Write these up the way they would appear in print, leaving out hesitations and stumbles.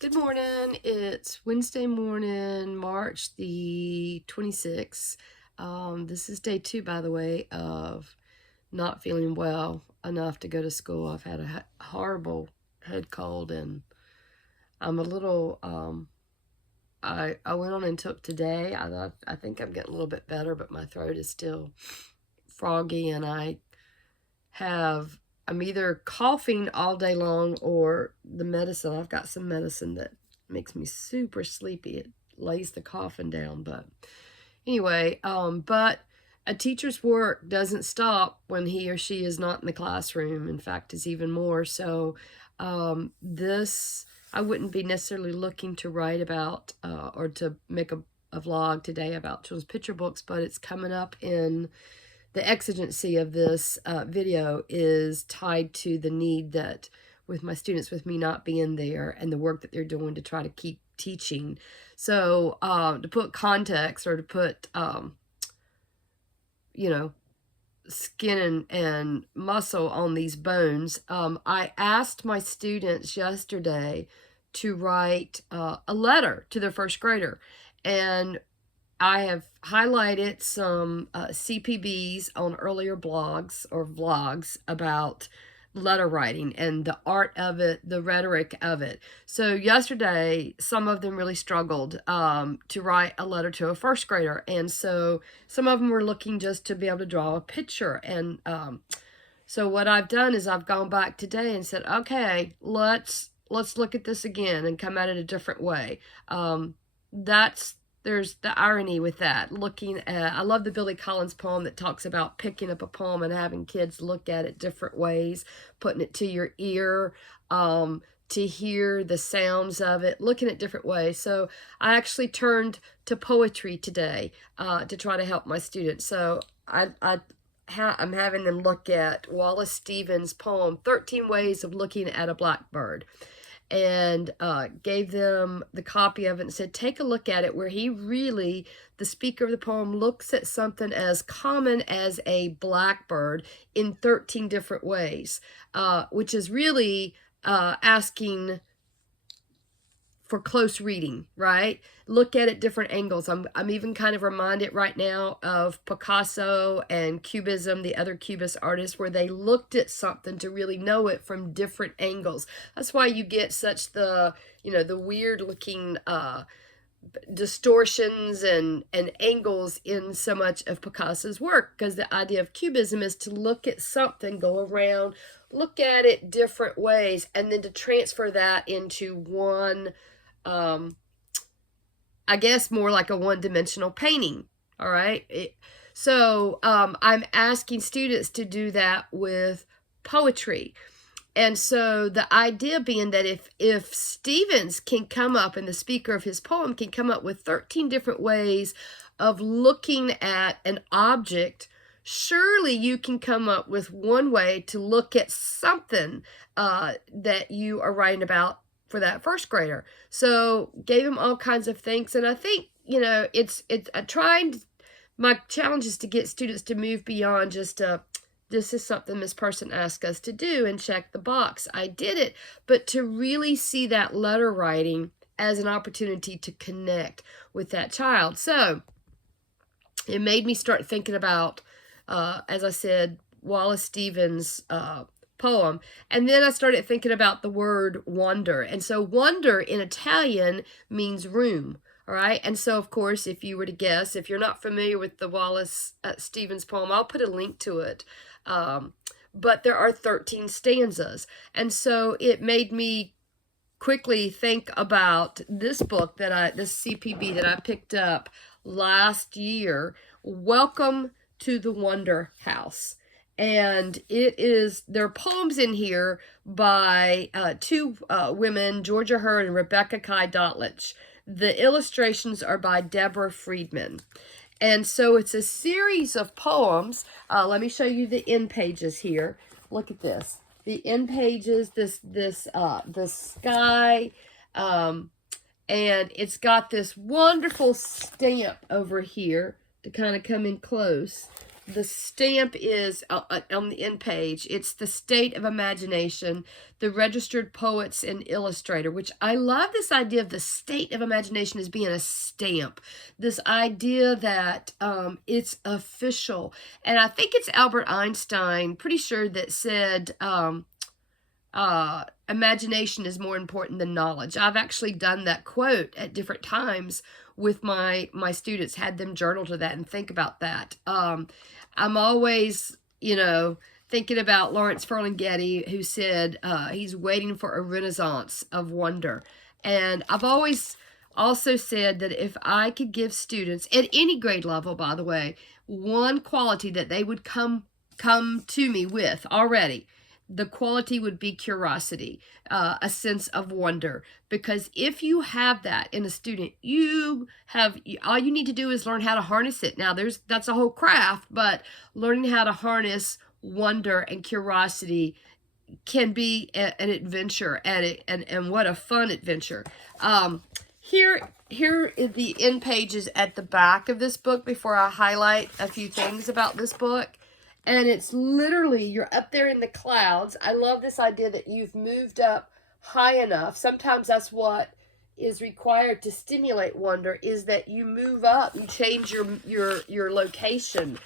Good morning. It's Wednesday morning, March the 26th. This is day 2, by the way, of not feeling well enough to go to school. I've had a horrible head cold, and I'm a little, I went on and took today. I think I'm getting a little bit better, but my throat is still froggy, and I'm either coughing all day long or the medicine. I've got some medicine that makes me super sleepy. It lays the coughing down. But anyway, but a teacher's work doesn't stop when he or she is not in the classroom. In fact, it's even more. So this, I wouldn't be necessarily looking to write about or to make a vlog today about children's picture books, but it's coming up in the exigency of this video is tied to the need that with my students, with me not being there and the work that they're doing to try to keep teaching. So to put context, or to put, skin and muscle on these bones, I asked my students yesterday to write a letter to their first grader. And I have highlighted some CPBs on earlier blogs or vlogs about letter writing and the art of it, the rhetoric of it. So yesterday, some of them really struggled to write a letter to a first grader. And so some of them were looking just to be able to draw a picture. And so what I've done is I've gone back today and said, okay, let's look at this again and come at it a different way. There's the irony with that. Looking at, I love the Billy Collins poem that talks about picking up a poem and having kids look at it different ways, putting it to your ear, to hear the sounds of it, looking at different ways. So I actually turned to poetry today to try to help my students. So I'm having them look at Wallace Stevens' poem, 13 Ways of Looking at a Blackbird, and gave them the copy of it and said, take a look at it, where he really, the speaker of the poem, looks at something as common as a blackbird in 13 different ways, which is really asking for close reading, right? Look at it different angles. I'm even kind of reminded right now of Picasso and Cubism, the other Cubist artists, where they looked at something to really know it from different angles. That's why you get such the weird looking distortions and angles in so much of Picasso's work, because the idea of Cubism is to look at something, go around, look at it different ways, and then to transfer that into one, I guess more like a one-dimensional painting. All right. So I'm asking students to do that with poetry. And so the idea being that if Stevens can come up, and the speaker of his poem can come up with 13 different ways of looking at an object, surely you can come up with one way to look at something that you are writing about for that first grader. So gave him all kinds of things. And I think, it's trying, my challenge is to get students to move beyond just this is something this person asked us to do and check the box. I did it. But to really see that letter writing as an opportunity to connect with that child. So it made me start thinking about, as I said, Wallace Stevens' poem. And then I started thinking about the word wonder. And so wonder in Italian means room. All right. And so, of course, if you were to guess, if you're not familiar with the Wallace Stevens poem, I'll put a link to it. But there are 13 stanzas. And so it made me quickly think about this book this CPB that I picked up last year, Welcome to the Wonder House. And there are poems in here by two women, Georgia Hurd and Rebecca Kai Dotlich. The illustrations are by Deborah Friedman. And so it's a series of poems. Let me show you the end pages here. Look at this. The end pages, the sky, and it's got this wonderful stamp over here to kind of come in close. the stamp is on the end page. It's the state of imagination, the registered poets and illustrator, which I love this idea of the state of imagination as being a stamp. This idea that it's official. And I think it's Albert Einstein, pretty sure, that said imagination is more important than knowledge. I've actually done that quote at different times with my students, had them journal to that and think about that. I'm always, thinking about Lawrence Ferlinghetti, who said he's waiting for a renaissance of wonder. And I've always also said that if I could give students, at any grade level, by the way, one quality that they would come to me with already, the quality would be curiosity, a sense of wonder. Because if you have that in a student, all you need to do is learn how to harness it. Now, that's a whole craft, but learning how to harness wonder and curiosity can be an adventure, and what a fun adventure. Here are the end pages at the back of this book before I highlight a few things about this book. And it's literally, you're up there in the clouds. I love this idea that you've moved up high enough. Sometimes that's what is required to stimulate wonder, is that you move up, you change your location,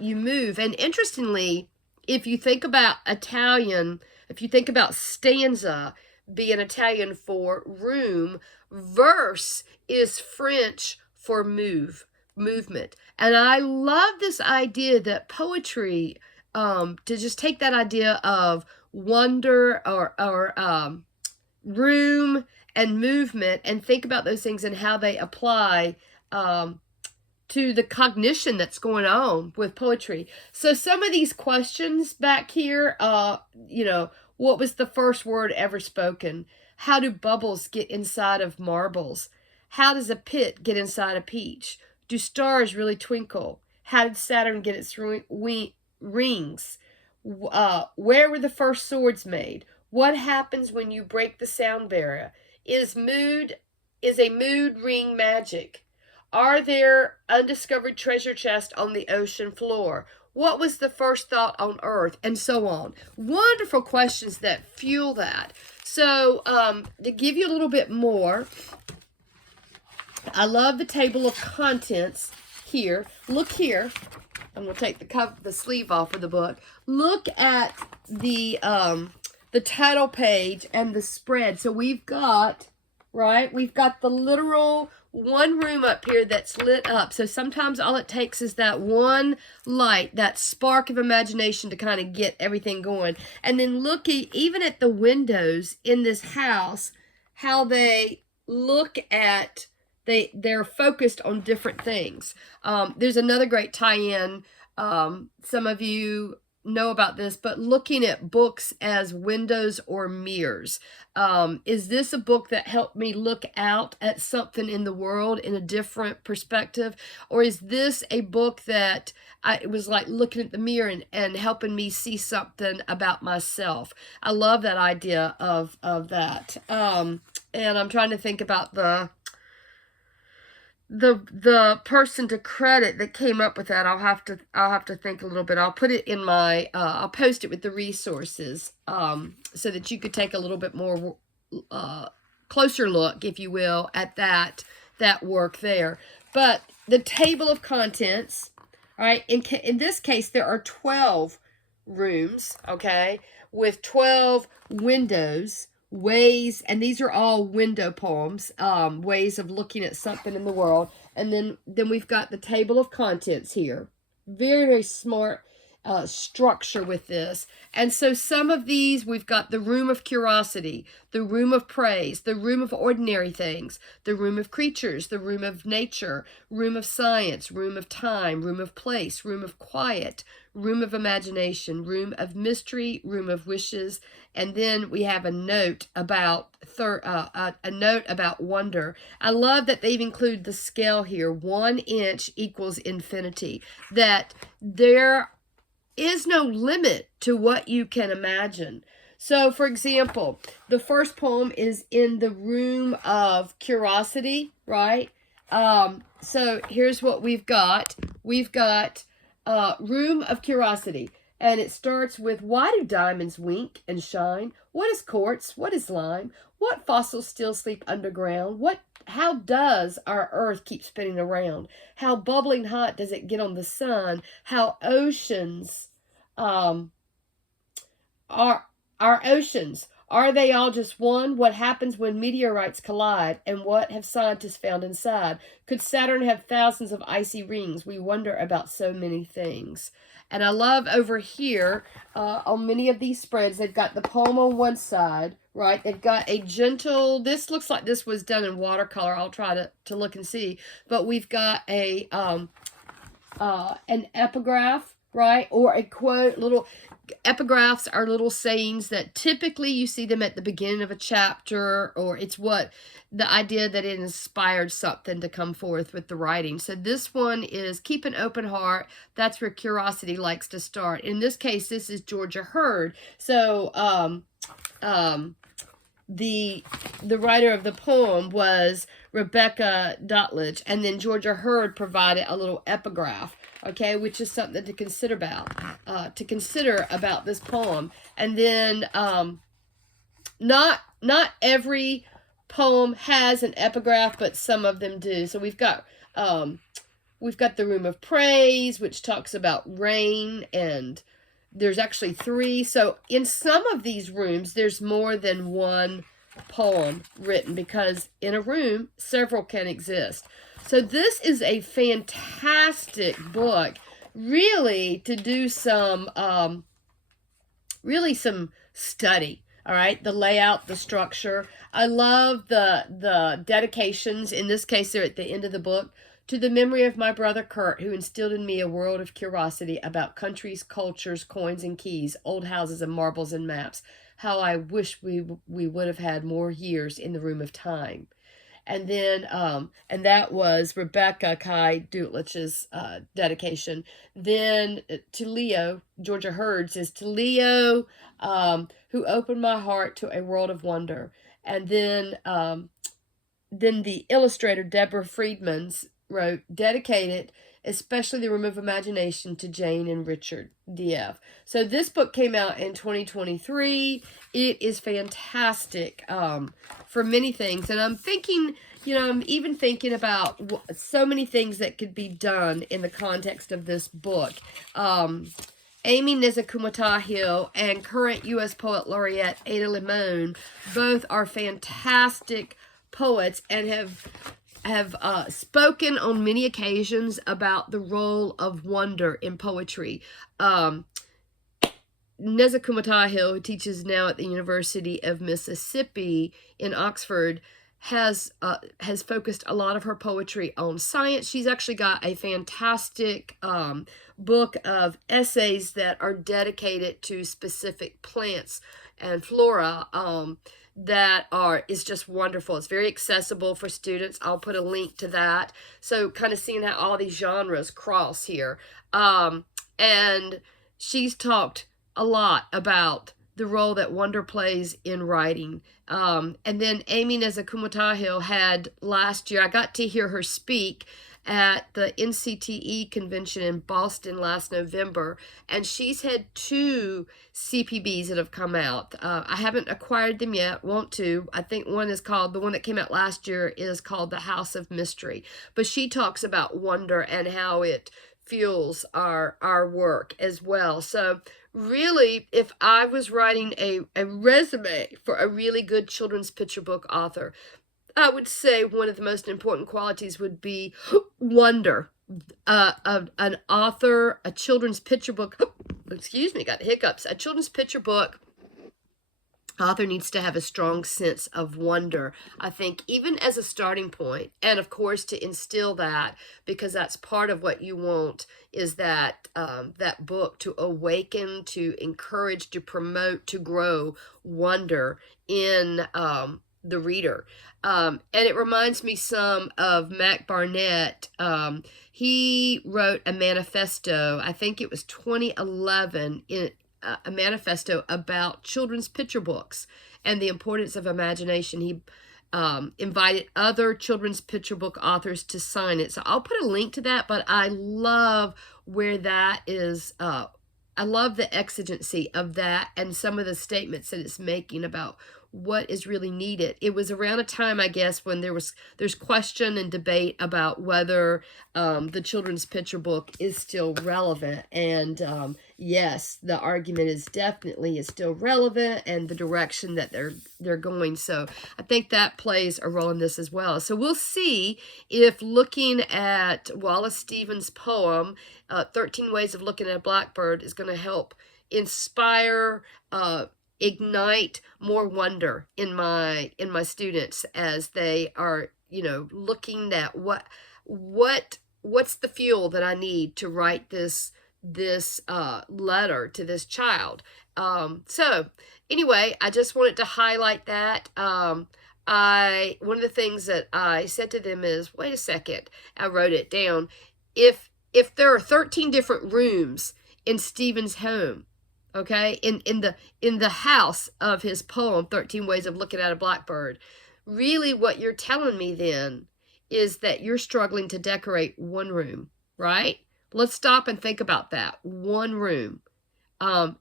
you move. And interestingly, if you think about Italian, if you think about stanza being Italian for room, verse is French for movement. And I love this idea that poetry, to just take that idea of wonder or room and movement and think about those things and how they apply to the cognition that's going on with poetry. So some of these questions back here, what was the first word ever spoken? How do bubbles get inside of marbles? How does a pit get inside a peach? Do stars really twinkle? How did Saturn get its rings? Where were the first swords made? What happens when you break the sound barrier? Is a mood ring magic? Are there undiscovered treasure chests on the ocean floor? What was the first thought on earth? And so on. Wonderful questions that fuel that. So to give you a little bit more, I love the table of contents here. Look here. I'm going to take the sleeve off of the book. Look at the title page and the spread. So we've got the literal one room up here that's lit up. So sometimes all it takes is that one light, that spark of imagination to kind of get everything going. And then look even at the windows in this house, how they look at, they're focused on different things. There's another great tie-in. Some of you know about this, but looking at books as windows or mirrors. Is this a book that helped me look out at something in the world in a different perspective? Or is this a book that it was like looking at the mirror and helping me see something about myself? I love that idea of that. And I'm trying to think about the person to credit that came up with that. I'll have to think a little bit. I'll put it in my I'll post it with the resources so that you could take a little bit more closer look, if you will, at that work there. But the table of contents, all right, in this case there are 12 rooms, okay, with 12 windows, ways, and these are all window poems, ways of looking at something in the world. And then we've got the table of contents here. Very, very smart structure with this. And so some of these, we've got the room of curiosity, the room of praise, the room of ordinary things, the room of creatures, the room of nature, room of science, room of time, room of place, room of quiet, room of imagination, room of mystery, room of wishes. And then we have a note about wonder. I love that they've included the scale here. 1 inch equals infinity. That there is no limit to what you can imagine. So, for example, the first poem is in the room of curiosity, right? So here's what we've got. We've got Room of Curiosity. And it starts with, why do diamonds wink and shine? What is quartz? What is lime? What fossils still sleep underground? How does our earth keep spinning around? How bubbling hot does it get on the sun? How oceans are our oceans, are they all just one? What happens when meteorites collide? And what have scientists found inside? Could Saturn have thousands of icy rings? We wonder about so many things. And I love over here, on many of these spreads, they've got the poem on one side, right? They've got a gentle, this looks like this was done in watercolor. I'll try to look and see. But we've got a an epigraph, right? Or a quote, little epigraphs are little sayings that typically you see them at the beginning of a chapter, or it's what the idea that it inspired something to come forth with the writing. So this one is keep an open heart. That's where curiosity likes to start. In this case, this is Georgia Hurd. So the writer of the poem was Rebecca Dotlich, and then Georgia Hurd provided a little epigraph, okay, which is something to consider about this poem. And then not every poem has an epigraph, but some of them do. So we've got the Room of Praise, which talks about rain, and there's actually 3. So in some of these rooms, there's more than one poem written, because in a room, several can exist. So this is a fantastic book, really, to do some study. All right, the layout, the structure. I love the dedications. In this case, they're at the end of the book. To the memory of my brother Kurt, who instilled in me a world of curiosity about countries, cultures, coins, and keys, old houses, and marbles and maps. How I wish we would have had more years in the room of time. And then, and that was Rebecca Kai Dutlich's dedication. Then to Leo, Georgia Hurd's is to Leo, who opened my heart to a world of wonder. And then the illustrator Deborah Friedman's wrote, dedicated, especially the Room of Imagination, to Jane and Richard D.F. So this book came out in 2023. It is fantastic for many things. And I'm thinking, I'm even thinking about so many things that could be done in the context of this book. Amy Nezakumatahill and current U.S. Poet Laureate Ada Limon both are fantastic poets and have spoken on many occasions about the role of wonder in poetry. Nezakumatahill, who teaches now at the University of Mississippi in Oxford, has focused a lot of her poetry on science. She's actually got a fantastic book of essays that are dedicated to specific plants and flora is just wonderful. It's very accessible for students. I'll put a link to that. So kind of seeing how all these genres cross here. And she's talked a lot about the role that wonder plays in writing. And then Amy Nezakumatahill had last year, I got to hear her speak at the NCTE convention in Boston last November, and she's had 2 CPBs that have come out. I haven't acquired them yet, want to. I think one is called, the one that came out last year is called The House of Mystery. But she talks about wonder and how it fuels our work as well. So really, if I was writing a resume for a really good children's picture book author, I would say one of the most important qualities would be wonder. An author, a children's picture book, excuse me, got the hiccups. A children's picture book author needs to have a strong sense of wonder, I think, even as a starting point. And of course, to instill that, because that's part of what you want, is that that book to awaken, to encourage, to promote, to grow wonder in the reader. And it reminds me some of Mac Barnett. He wrote a manifesto, I think it was 2011, a manifesto about children's picture books and the importance of imagination. invited other children's picture book authors to sign it. So I'll put a link to that, but I love where that is. I love the exigency of that and some of the statements that it's making about what is really needed. It was around a time, I guess, when there's question and debate about whether the children's picture book is still relevant. And yes, the argument is definitely is still relevant, and the direction that they're going. So I think that plays a role in this as well. So we'll see if looking at Wallace Stevens' poem, 13 Ways of Looking at a Blackbird, is going to help inspire, ignite more wonder in my students as they are, looking at what's the fuel that I need to write this letter to this child. So anyway, I just wanted to highlight that. One of the things that I said to them is, wait a second, I wrote it down. If there are 13 different rooms in Stephen's home, okay, in the house of his poem, 13 Ways of Looking at a Blackbird, really what you're telling me then is that you're struggling to decorate one room, right? Let's stop and think about that. One room.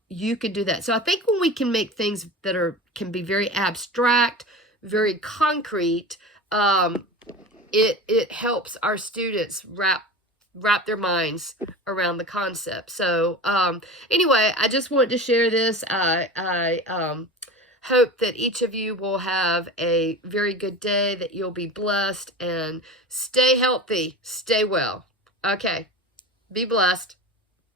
You can do that. So I think when we can make things that can be very abstract, very concrete, it helps our students wrap their minds around the concept. So anyway, I just wanted to share this. I hope that each of you will have a very good day, that you'll be blessed, and stay healthy, stay well. Okay, be blessed.